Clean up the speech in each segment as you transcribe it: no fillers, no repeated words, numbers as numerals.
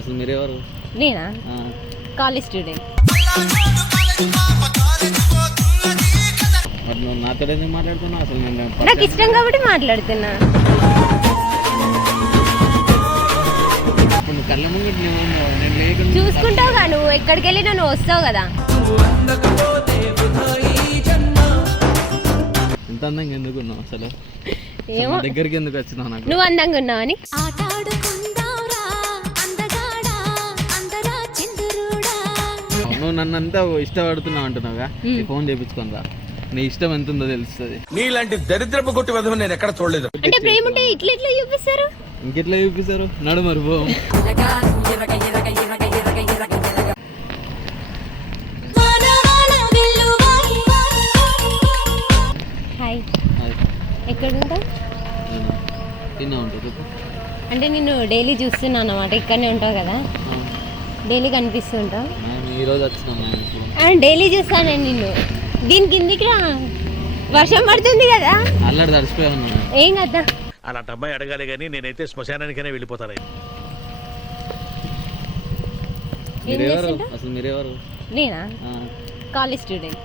అసలు మీరెవరు? నేనా? College student. మరి నువ్వు నాతో ఎందుకు మాట్లాడుతున్నావు? అసలు నేను నాకు ఇష్టం కాబట్టి మాట్లాడుతున్నా. ఇప్పుడు నువ్వు కళ్ళ ముంగట నేను లేకుండా చూసుకుంటావుగా, నువ్వు ఎక్కడికి వెళ్ళి నువ్వు వస్తావు కదా. ఇంత అందంగా ఎందుకు ఉన్నావు అసలు? ఏమో దగ్గరికి ఎందుకు వచ్చినావు? నాకు నువ్వు అందంగా ఉన్నావని. నువ్వు నన్ను అంతా ఇష్టపడుతున్నావు అంటున్నావుగా, ఫోన్ చేయించుకొని రా, నీ ఇష్టం ఎంత ఉందో తెలుస్తుంది. నీలాంటి దరిద్రపు కొట్టి వధువు నేను ఎక్కడ చూడలేదు. అంటే ప్రేమ ఉంటే ఇట్లా ఇట్లా చూపిస్తారు. ఇంకెట్లా చూపిస్తారు? నడు మరి పో. హాయ్, ఎక్కడ ఉంటావు? తిన్నా ఉంటుంది. అంటే నేను డైలీ చూస్తున్నాను అన్నమాట, ఇక్కడనే ఉంటావు కదా, డైలీ కనిపిస్తుంటావు. ఈరోజు వచ్చినా డైలీ చూస్తాను నేను నిన్ను. దీని కిందికి రా, వర్షం పడుతుంది కదా. అల్లరి తడిసిపోయాను. ఏం కదా, అలాంటి అబ్బాయి అడగాలి కానీ నేనైతే శ్మశానానికైనా వెళ్ళిపోతాను. మీరెవరు? అసలు మీరెవరు? నేనా? College student.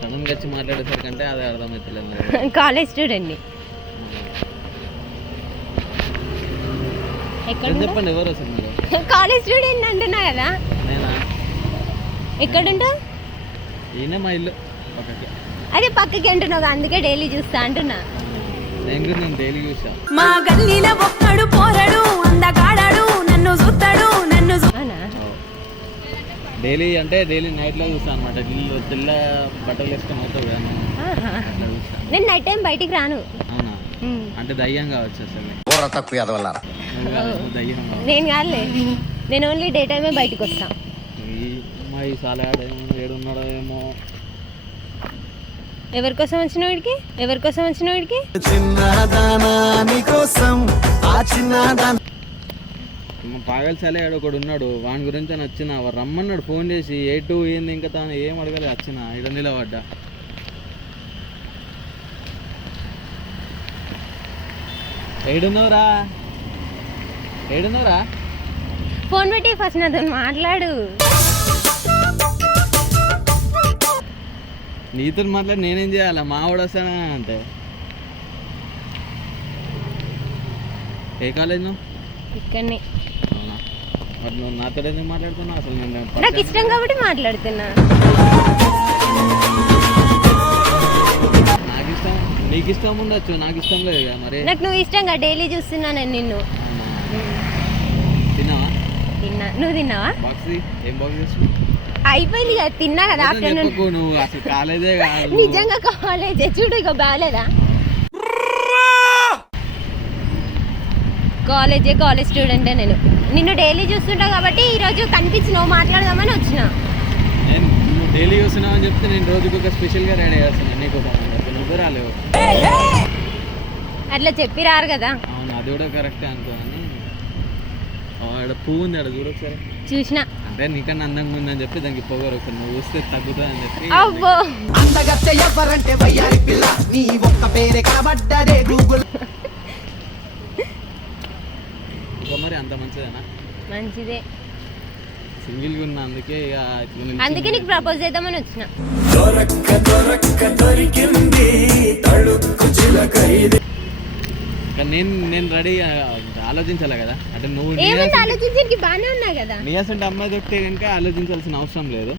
సడన్ గా వచ్చి మాట్లాడేసరికంటే అదే అర్థమవుతలేదు. కాలేజ్ స్టూడెంట్ని. ఎక్కడ చెప్పండి ఎవరు అసలు మీరు? కాలేజ్ స్టూడెంట్ అంటున్నా కదా. నేనా? ఎక్కడ ఉంటావు? ఈయన మా ఇల్లు పక్కకి. అదే పక్కకి అంటున్నావు, అందుకే డైలీ చూస్తా అంటున్నా. నేను డైలీ చూసా. మా గల్లీలో ఒక్కడు పోరడు అందగాడాడు నన్ను చూస్తాడు నన్ను డైలీ అంటే డైలీ నైట్ లో చూస్తా అనమాట. తెల్ల బట్టలు వేసుకొని అవుతావు కదా, అట్లా చూస్తా. నేను నైట్ టైం బయటికి రాను. అవునా? అంటే దయ్యం కావచ్చు అసలు. దయ్యం నేను కాదులే, నేను ఓన్లీ డే టైమే బయటికి వస్తా. మా ఈ సాలాడేమో ఏడున్నాడో ఏమో. ఎవరి కోసం వచ్చిన వీడికి? ఎవరి కోసం వచ్చిన వీడికి? పాగల్ సాలేడు ఒకడు ఉన్నాడు, వాని గురించి అని వచ్చిన రమ్మన్నాడు ఫోన్ చేసి. ఏటు ఏంది ఇంకా తాను ఏం అడగలే, వచ్చిన ఇక్కడ నిలబడ్డా. ఏడున్నవరా? ఏడున్నవరా? ఫోన్ పెట్టి ఫస్ట్ నాతో మాట్లాడు. నీతో మాట్లాడి నేనేం చేయాలా? మా వాడు వస్తానా అంటే. ఏ కాలేజ్ నువ్వు? ఇక్కడనే. అవునా? మరి నువ్వు నాతో ఎందుకు మాట్లాడుతున్నావు? అసలు నేను నాకు ఇష్టం కాబట్టి మాట్లాడుతున్నా. నాకు ఇష్టం, నీకు ఇష్టం ఉండొచ్చు, నాకు ఇష్టం లేదు కదా. మరి నాకు నువ్వు ఇష్టంగా డైలీ చూస్తున్నా నేను నిన్ను. తిన్నావా? తిన్నా. నువ్వు తిన్నావా? బాక్స్ ఏం బాక్స్ చేస్తున్నావు? అయిపోయింది కదా, తిన్నా కదా. ఆఫ్టర్నూన్ నువ్వు అసలు కాలేజే కాదు. నిజంగా కాలేజే చూడు, ఇక బాగాలేదా? కాలేజే, కాలేజ్ స్టూడెంటే నేను. నిన్ను డైలీ చూస్తుంటా కాబట్టి ఈరోజు కనిపించినావు, మాట్లాడదామని వచ్చిన. నేను నువ్వు డైలీ చూస్తున్నావు అని చెప్తే నేను రోజుకి ఒక స్పెషల్గా రెడీ చేస్తున్నాను నీకోసం. నువ్వు రాలేవు. అట్లా చెప్పి రారు కదా. అవును, అది కూడా కరెక్టే అనుకో. అని ఆడ పువ్వు ఉంది, ఆడ చూడు ఒకసారి. చూసిన. అంటే నీకన్నా అందంగా ఉందని చెప్పి దానికి పొగరు, ఒకసారి నువ్వు చూస్తే తగ్గుతుంది అని చెప్పి. అబ్బో, ఇంకా మరి అంత మంచిదేనా? మంచిదే. సింగిల్గా ఉన్నా, అందుకే ఇక అందుకే నీకు ప్రపోజ్ చేద్దామని వచ్చిన. నేను రెడీ ఆలోచించాలి కదా. అంటే నువ్వు ఏమంటే ఆలోచించడానికి బాగానే ఉన్నా కదా. నీయాసంటే అమ్మాయి దొరికితే కనుక ఆలోచించాల్సిన అవసరం లేదు.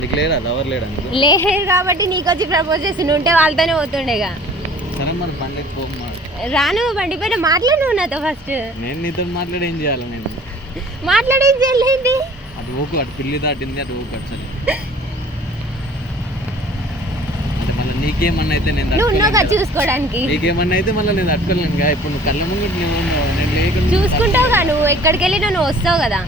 నీకు లేదా లవర్ లేడా? లేదు కాబట్టి నీకు వచ్చి ప్రపోజ్ చేసి ఉంటే వాళ్ళతోనే పోతుండేగా. సరే మరి బండికి పోమ్మా. రాను, బండి పైన మాట్లాడు నువ్వు నాతో ఫస్ట్. నేను నీతో మాట్లాడి ఏం చేయాలి? నేను మాట్లాడేం చేయలేంది. అటు ఓకు, అటు పిల్లి దాటింది, అటు ఓకు అటు. అంటే మళ్ళీ నీకేమన్నా అయితే నేను నువ్వు చూసుకోవడానికి. నీకేమన్నా అయితే మళ్ళీ నేను తట్టుకోలేను. ఇప్పుడు నువ్వు కళ్ళ ముందు నేను లేకుండా చూసుకుంటావుగా, నువ్వు ఎక్కడికి వెళ్ళి నువ్వు వస్తావు కదా.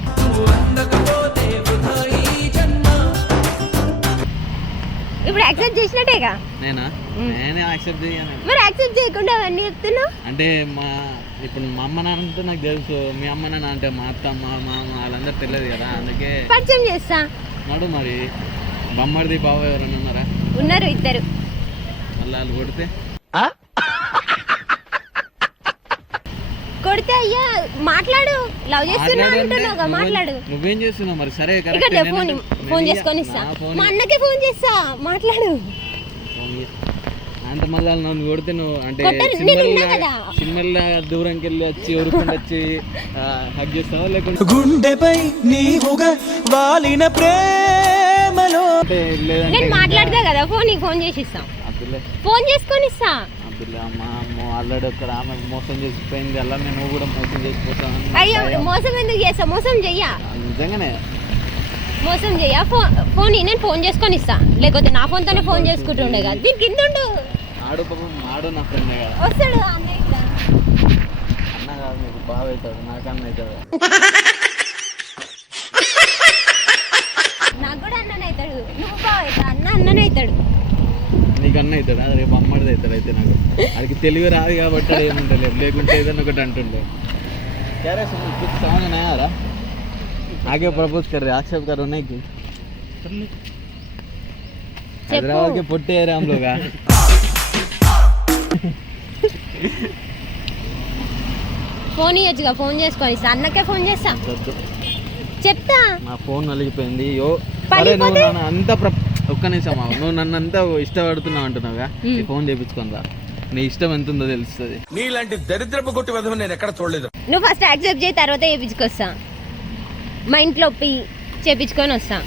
ఇప్పుడు యాక్సెప్ట్ చేసినట్టేగా. నేనా? నేనే యాక్సెప్ట్ చేయను. మరి యాక్సెప్ట్ చేయకుండా అవన్నీ చెప్తున్నావు అంటే ఇప్పుడు మా అమ్మ నాన్న అంటే నాకు తెలుసు, మీ అమ్మ నాన్న అంటే మా అత్త మా మామ వాళ్ళందరూ తెలియదు కదా, అందుకే పరిచయం చేస్తా. నడు మరి. బొమ్మడిది బావ ఎవరన్నా ఉన్నారా? ఉన్నారు, ఇద్దరు. మళ్ళీ వాళ్ళు కొడితే అయ్యా మాట్లాడు, లవ్ చేస్తున్నా అంటున్నావుగా, మాట్లాడు. నువ్వేం చేస్తున్నావు మరి? సరే ఇక్కడ ఫోన్ చేసుకొని ఇస్తా, మా అన్నకే ఫోన్ చేస్తా, మాట్లాడు. అంత మళ్ళీ నన్ను కొడితే నువ్వు అంటే సినిమాల్లో దూరంకి వెళ్ళి వచ్చి ఎవరుకుండా వచ్చి హక్ చేస్తావా లేకుంటే గుండెపై నీవుగా వాలిన ప్రేమలో నేను మాట్లాడతా కదా, ఫోన్ చేసి ఇస్తాం, ఫోన్ చేసుకొని ఇస్తా. అమ్మ ఆల్రెడీ ఒక్కడ ఆమె మోసం చేసిపోయింది, అలా నువ్వు కూడా మోసం చేసిపోతాను. అయ్యో మోసం ఎందుకు చేస్తా? మోసం చెయ్యా, నిజంగానే మోసం చెయ్యా. ఫోన్ నేను ఫోన్ చేసుకొని ఇస్తా, లేకపోతే నా ఫోన్తోనే ఫోన్ చేసుకుంటుండే కదా. దీని కింద ఉండు, ఆడు పాపం ఆడు నా ఫ్రెండ్ కదా, వస్తాడు అన్నయ్య కూడా. అన్న కాదు నీకు బాగా అవుతాడు, నాకన్నా అవుతాడు. నాకు కూడా అన్ననే అవుతాడు, నువ్వు బాగా అవుతాడు, అన్ననే అవుతాడు. నీకు అన్న అవుతాడా? రేపు అమ్మడిది అవుతాడు. అయితే నాకు అది తెలివి రాదు కాబట్టి ఏముంటుంది, లేకుంటే ఏదైనా ఒకటి అంటుండే. క్యారే कुछ समझ नहीं आ रहा, आगे प्रपोज कर रहे, आक्षेप करो नहीं कि हैदराबाद के पुट्टे है हम लोग. ఫోన్ ఇవ్వచ్చుగా, ఫోన్ చేసుకొని ఇస్తా, అన్నకే ఫోన్ చేస్తా, చెప్తా. నా ఫోన్ నలిగిపోయింది. సరే నువ్వు నన్ను అంత ఒక్క నిమిషం నువ్వు నన్ను అంతా ఇష్టపడుతున్నావు అంటున్నావుగా, ఫోన్ చేయించుకుందా, నీ ఇష్టం ఎంత ఉందో తెలుస్తుంది. నీలాంటి దరిద్రపు కొట్టి విధం నేను ఎక్కడ చూడలేదు. నువ్వు ఫస్ట్ యాక్సెప్ట్ చేయి, తర్వాత చేయించుకొస్తా. మా ఇంట్లో ఒప్పి చేయించుకొని వస్తా.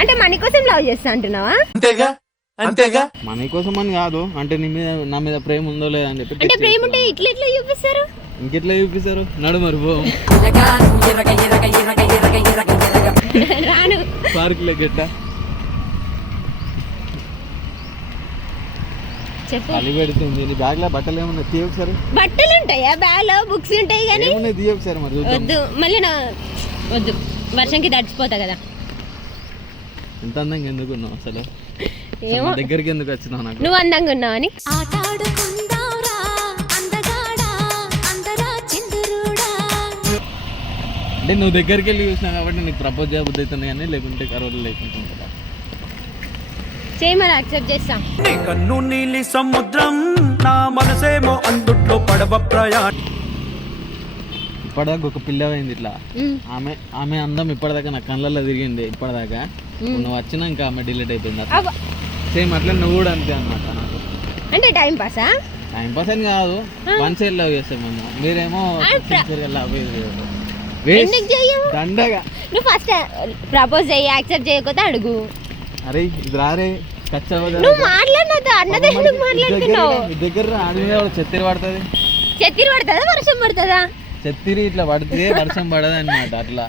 అంటే మనీ కోసం లవ్ చేస్తా అంటున్నావా? అంతేగా అంతేగా. మనీ కోసం అని కాదు, అంటే నీ మీద నా మీద ప్రేమ ఉందో లేదా అని చెప్పి. అంటే ప్రేమ ఉంటే ఇట్లా ఇట్లా చూపిస్తారు, ఇంకెట్లా చూపిస్తారు? నడు మరి పో రాను పార్క్ లెక్క చెప్పు. ఖాళీ పెడుతుంది. నీ బ్యాగ్ లో బట్టలు ఏమన్నా తీయ ఒకసారి. బట్టలు ఉంటాయా బ్యాగ్ లో? బుక్స్ ఉంటాయి కానీ ఏమన్నా తీయ ఒకసారి మరి. వద్దు మళ్ళీ వద్దు, వర్షంకి తడిచిపోతా కదా. ఎంత అందంగా ఎందుకు ఉన్నావు అసలు? ఏమో దగ్గరికి ఎందుకు వచ్చినావు? నాకు నువ్వు అందంగా ఉన్నావు అని. అంటే నువ్వు దగ్గరికి వెళ్ళి చూసినావు కాబట్టి నీకు ప్రపోజ్ చేయబుద్ధి అవుతుంది, కానీ లేకుంటే కరోలు లేకుంటుంటా. చేయి మరి, యాక్సెప్ట్ చేస్తా. కన్ను నీలి సముద్రం, నా మనసేమో అందుట్లో పడవ ప్రయాణం. ఇప్పటిదాకా ఒక పిల్ల అయింది ఇట్లా, ఆమె అందం ఇప్పటిదాకా నా కళ్ళల్లో తిరిగింది ఇప్పటిదాకా. నువ్వు వచ్చినాక ఆమె డిలీట్ అయిపోయింది. సేమ్ అట్లా నువ్వు కూడా అంతే అన్నమాట. నాకు అంటే టైం పాసా? టైం పాస్ అని కాదు, వన్ సైడ్ లవ్ చేస్తాం మేము. మీరేమో దండగా. నువ్వు ఫస్ట్ ప్రపోజ్ చేయి, యాక్సెప్ట్ చేయకపోతే అడుగు. అరే ఇది రారే కచ్చా, నువ్వు మాట్లాడదు అన్నదే, నువ్వు మాట్లాడుతున్నావు. దగ్గర చెత్తిరి పడుతుంది. చెత్తిరి పడుతుందా వర్షం పడుతుందా? చెత్తిరి ఇట్లా పడితే వర్షం పడదు అనమాట. అట్లా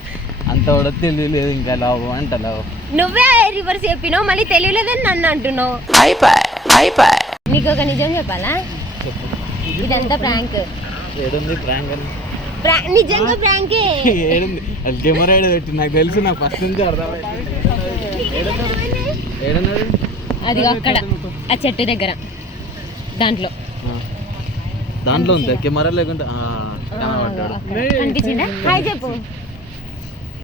అంత కూడా తెలియలేదు. ఇంకా లవ్ అంట లవ్. నువ్వే రివర్స్ చెప్పినావు, మళ్ళీ తెలియలేదని నన్ను అంటున్నావు. నీకు ఒక నిజం చెప్పాలా? ఇదంతా ప్రాంక్. ఏడుంది ప్రాంక్ అని? నిజంగా ప్రాంకే. ఏడుంది అది కెమెరా ఏడు పెట్టి నాకు తెలుసు, నాకు ఫస్ట్ నుంచి అర్థమైంది. ఏడున్నది అది అక్కడ ఆ చెట్టు దగ్గర, దాంట్లో ఉంది కెమెరా లేకుంటే కనబడ్డాడు. అనిపించిందా? హాయ్ చెప్పు.